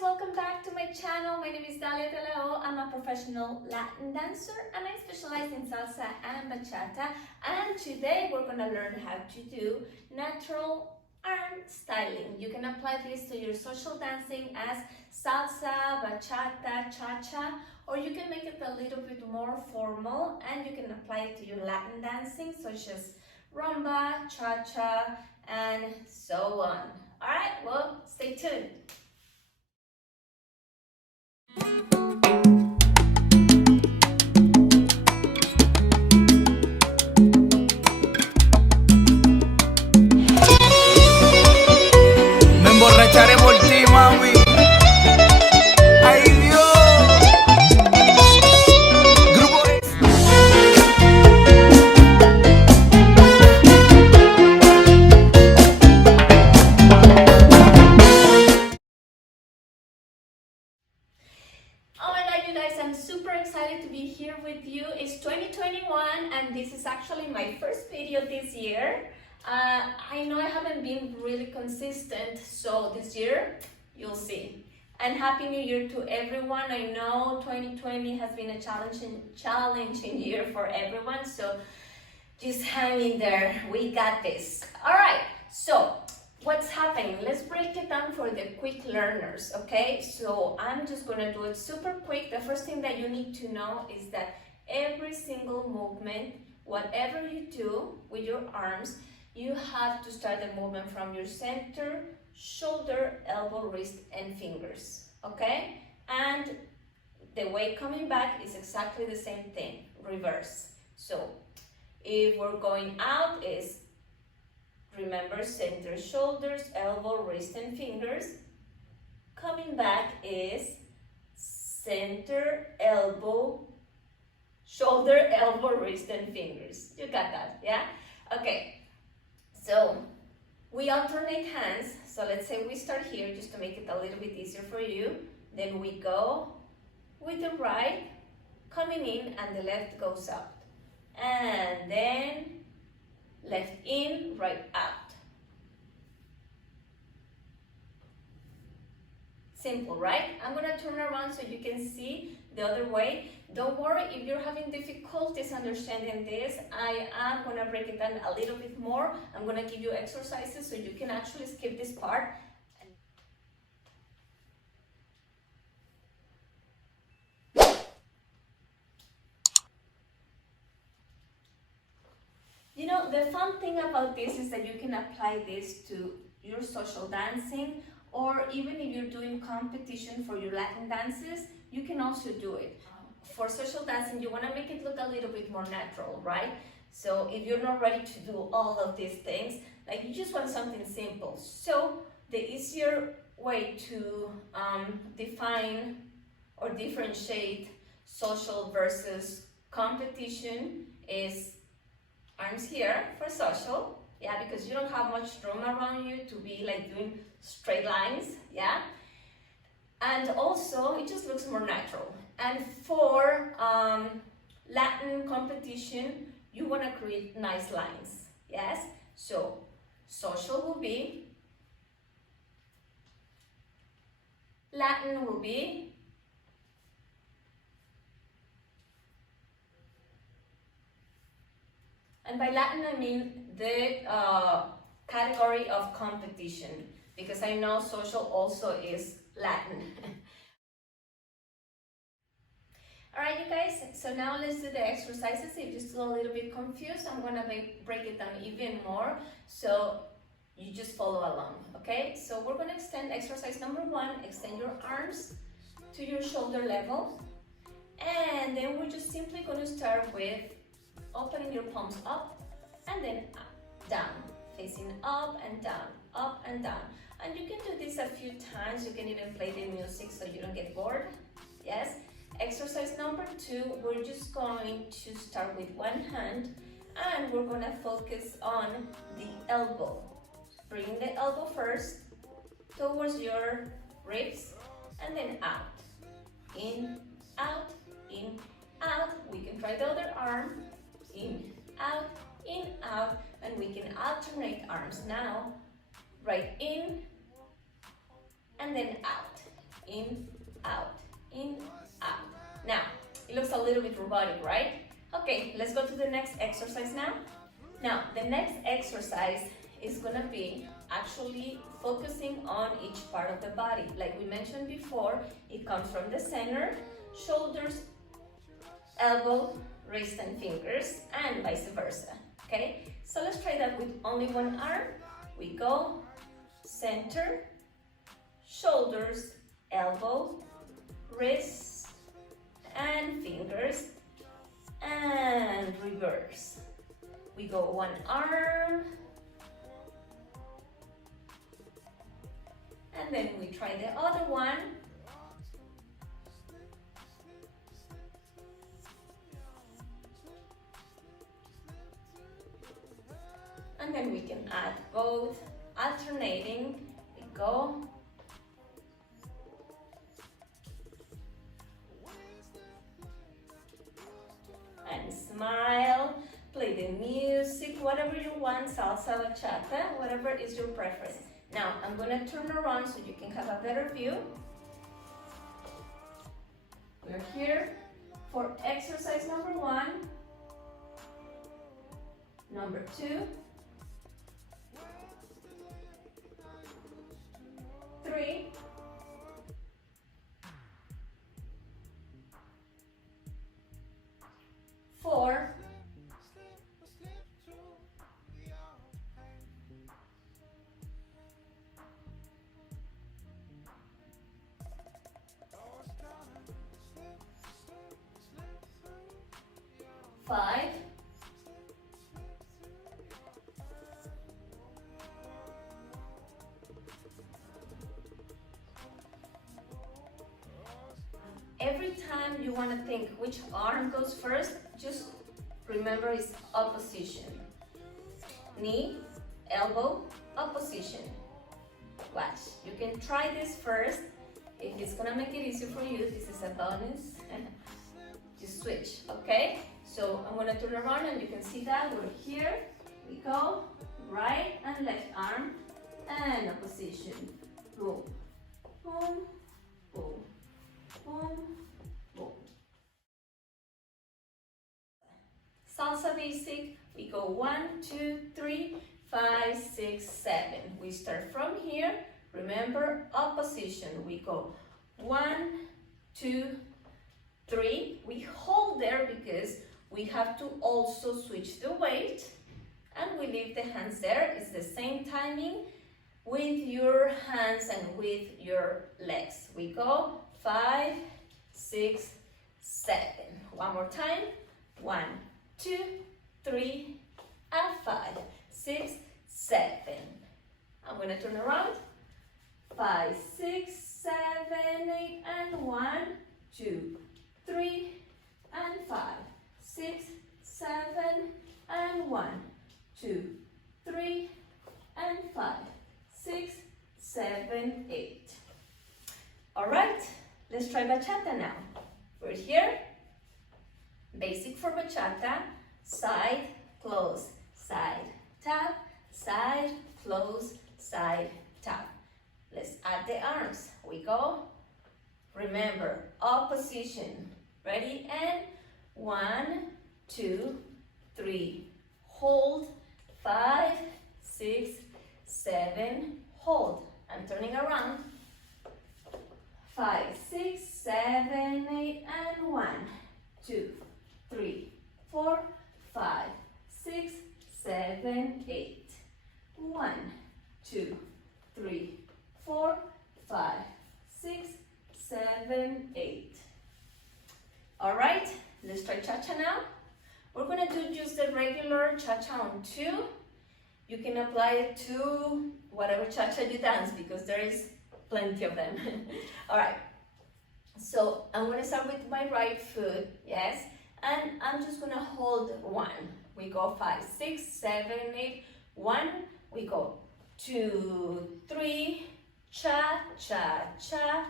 welcome back to my channel. My name is Dalia. I'm a professional Latin dancer and I specialize in salsa and bachata. And today we're gonna learn how to do natural arm styling. You can apply this to your social dancing as salsa, bachata, cha-cha, or you can make it a little bit more formal and you can apply it to your Latin dancing such as rumba, cha-cha, and so on. Alright, well, stay tuned. Me emborracharé por ti, mami. Ay, Dios. Grupo Oh my god, you guys, I'm super excited to be here with you. It's 2021 and this is actually my first video this year. I know I haven't been really consistent, so this year, you'll see. And Happy New Year to everyone. I know 2020 has been a challenging year for everyone, so just hang in there. We got this. All right, so what's happening? Let's break it down for the quick learners, okay? So I'm just gonna do it super quick. The first thing that you need to know is that every single movement, whatever you do with your arms, you have to start the movement from your center, shoulder, elbow, wrist, and fingers, okay? And the way coming back is exactly the same thing, reverse. So if we're going out is, remember, center, shoulders, elbow, wrist, and fingers. Coming back is center, elbow, shoulder, elbow, wrist, and fingers. You got that, yeah? Okay. So we alternate hands. So let's say we start here just to make it a little bit easier for you. Then we go with the right, coming in, and the left goes out. And then left in, right out. Simple, right? I'm gonna turn around so you can see the other way. Don't worry if you're having difficulties understanding this. I am gonna break it down a little bit more. I'm gonna give you exercises so you can actually skip this part. You know, the fun thing about this is that you can apply this to your social dancing, or even if you're doing competition for your Latin dances, you can also do it. For social dancing, you want to make it look a little bit more natural, right? So if you're not ready to do all of these things, like you just want something simple. So the easier way to define or differentiate social versus competition is arms here for social, yeah, because you don't have much room around you to be like doing straight lines, yeah, and also it just looks more natural. And for Latin competition, you want to create nice lines, yes. So social will be, Latin will be, and by Latin I mean the category of competition, because I know social also is Latin. Alright, you guys, so now let's do the exercises. If you're still a little bit confused, I'm gonna break it down even more, so you just follow along, okay? So we're gonna extend exercise number 1, extend your arms to your shoulder level, and then we're just simply gonna start with opening your palms up and then up, down, facing up and down, up and down. And you can do this a few times. You can even play the music so you don't get bored, yes? Exercise number 2, we're just going to start with one hand and we're gonna focus on the elbow. Bring the elbow first towards your ribs and then out. In, out, in, out. We can try the other arm. In, out, and we can alternate arms now. Right in, and then out. in, out, in, out. Now, it looks a little bit robotic, right? Okay, let's go to the next exercise now. Now, the next exercise is gonna be actually focusing on each part of the body. Like we mentioned before, it comes from the center, shoulders, elbow, wrist and fingers, and vice versa, okay? So let's try that with only one arm. We go center, shoulders, elbow, wrist, and fingers, and reverse. We go one arm, and then we try the other one. And then we can add both, alternating. We go. And smile, play the music, whatever you want, salsa, bachata, whatever is your preference. Now, I'm gonna turn around so you can have a better view. We're here for exercise number 1, number 2, 3, 4, 5, 6. Every time you want to think which arm goes first, just remember it's opposition. Knee, elbow, opposition. Watch. You can try this first. If it's gonna make it easier for you, this is a bonus. Just switch, okay? So I'm gonna turn around and you can see that we're here. We go, right and left arm, and opposition. Boom, boom, boom, boom, boom. Salsa basic, we go 1, 2, 3, 5, 6, 7. We start from here. Remember, opposition. We go 1, 2, 3. We hold there because we have to also switch the weight, and we leave the hands there. It's the same timing with your hands and with your legs. We go 5, 6, 7. One more time. 1, 2, 3, and 5, 6, 7. I'm gonna turn around. 5, 6, 7, 8, and 1, 2, 3, and 5, 6, 7, and 1, 2, 3, and 5, 6, 7, 8. All right, let's try bachata now. We're here. Basic for bachata, side, close, side, tap, side, close, side, tap. Let's add the arms. We go. Remember, opposition. Ready? And 1, 2, 3. Hold. 5, 6, 7. Hold. I'm turning around. 5, 6, 7, 8, and 1, 2, 3, 4, 5, 6, 7, 8. 1, 2, 3, 4, 5, 6, 7, 8. All right, let's try Chacha now. We're gonna do just the regular Chacha on 2. You can apply it to whatever Chacha you dance because there is plenty of them. All right, so I'm gonna start with my right foot, yes, and I'm just gonna hold 1. We go 5, 6, 7, 8, 1. We go 2, 3, cha, cha, cha,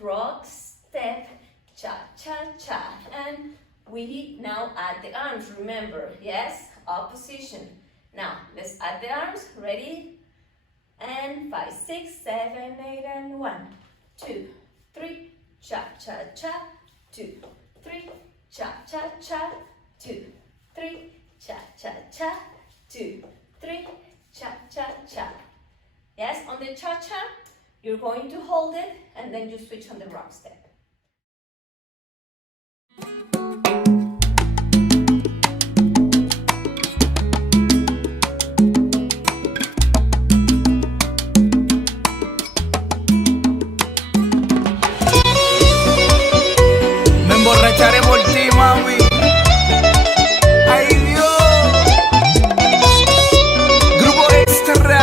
rock, step, cha, cha, cha. And we now add the arms, remember, yes, opposition. Now, let's add the arms, ready? And 5, 6, 7, 8, and 1, 2, 3, cha-cha-cha, 2, 3, cha-cha-cha, 2, 3, cha-cha-cha, 2, 3, cha-cha-cha. Yes, on the cha-cha, you're going to hold it and then you switch on the rock step. Me emborracharé por ti, mami. Ay, Dios. Grupo Extra.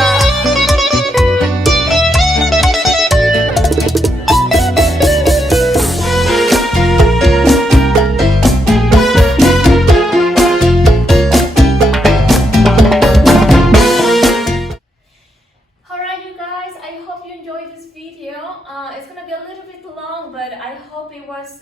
Alright you guys, I hope you enjoyed this video. It's gonna be a little bit long, but I hope it was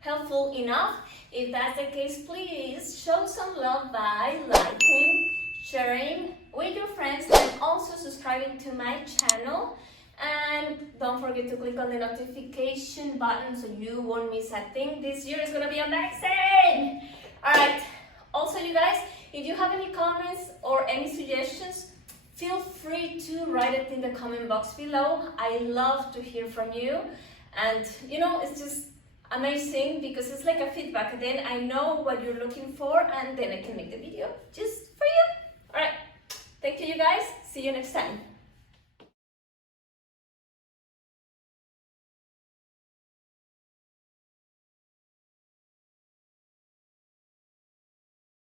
helpful enough. If that's the case, please show some love by liking, sharing with your friends, and also subscribing to my channel. And don't forget to click on the notification button so you won't miss a thing. This year is gonna be amazing! Alright, also you guys, if you have any comments or any suggestions, feel free to write it in the comment box below. I love to hear from you. And you know, it's just amazing because it's like a feedback. Then I know what you're looking for and then I can make the video just for you. Alright, thank you guys. See you next time.